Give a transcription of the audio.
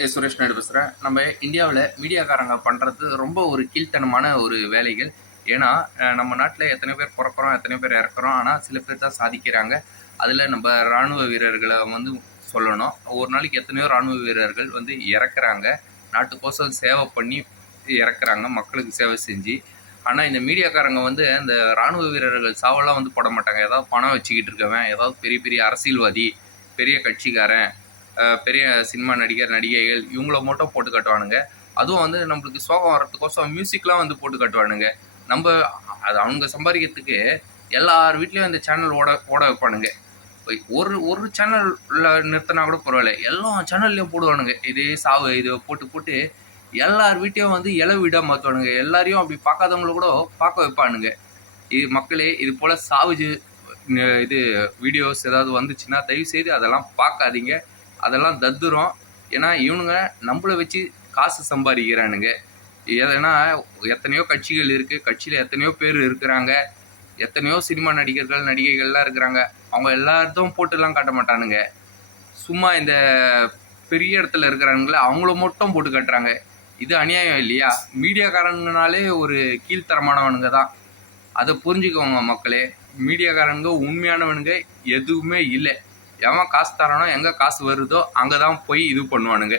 சுரேஷ் நாயுடு பேசுகிறேன். நம்ம இந்தியாவில் மீடியாக்காரங்க பண்ணுறது ரொம்ப ஒரு கீழ்த்தனமான ஒரு வேலைகள். ஏன்னா நம்ம நாட்டில் எத்தனை பேர் பிறக்கிறோம், எத்தனை பேர் இறக்குறோம். ஆனால் சில பேர் தான் சாதிக்கிறாங்க. அதில் நம்ம இராணுவ வீரர்களை சொல்லணும். ஒரு நாளைக்கு எத்தனையோ இராணுவ வீரர்கள் இறக்குறாங்க. நாட்டுக்கோசம் சேவை பண்ணி இறக்குறாங்க, மக்களுக்கு சேவை செஞ்சு. ஆனால் இந்த மீடியாக்காரங்க இந்த இராணுவ வீரர்கள் சாவெல்லாம் போட மாட்டாங்க. ஏதாவது பணம் வச்சுக்கிட்டு இருக்கவன், ஏதாவது பெரிய பெரிய அரசியல்வாதி, பெரிய கட்சிக்காரன், பெரிய சினிமா நடிகர் நடிகைகள் இவங்கள மட்டும் போட்டு காட்டுவானுங்க. அதுவும் நம்மளுக்கு சோகம் வர்றதுக்கோசம் மியூசிக்லாம் போட்டு காட்டுவானுங்க. நம்ம அது அவங்க சம்பாதிக்கிறதுக்கு எல்லார் வீட்லேயும் அந்த சேனல் ஓட வைப்பானுங்க. ஒரு ஒரு சேனலில் நிறுத்தினா கூட பரவாயில்ல, எல்லா சேனல்லையும் போடுவானுங்க. இதே சாவு இதை போட்டு போட்டு எல்லார் வீட்டையும் இலை வீடாக மாற்றுவானுங்க. எல்லாரையும் அப்படி பார்க்காதவங்கள கூட பார்க்க வைப்பானுங்க. இது மக்களே, இது போல் சாவு இது வீடியோஸ் ஏதாவது வந்துச்சுன்னா தயவுசெய்து அதெல்லாம் பார்க்காதீங்க. அதெல்லாம் தத்துரும். ஏன்னா இவனுங்க நம்மளை வச்சு காசு சம்பாதிக்கிறானுங்க. ஏன்னா எத்தனையோ கட்சிகள் இருக்குது, கட்சியில் எத்தனையோ பேர் இருக்கிறாங்க, எத்தனையோ சினிமா நடிகர்கள் நடிகைகள்லாம் இருக்கிறாங்க. அவங்க எல்லாத்தையும் போட்டுலாம் காட்ட மாட்டானுங்க. சும்மா இந்த பெரிய இடத்துல இருக்கிறானுங்களே அவங்கள மட்டும் போட்டு காட்டுறாங்க. இது அநியாயம் இல்லையா? மீடியாக்காரங்கனாலே ஒரு கீழ்த்தரமானவனுங்க தான். அதை புரிஞ்சுக்கோங்க மக்களே. மீடியாக்காரனுங்க உண்மையானவனுங்க எதுவுமே இல்லை. எவன் காசு தரானோ, எங்கே காசு வருதோ அங்கே தான் போய் இது பண்ணுவானுங்க.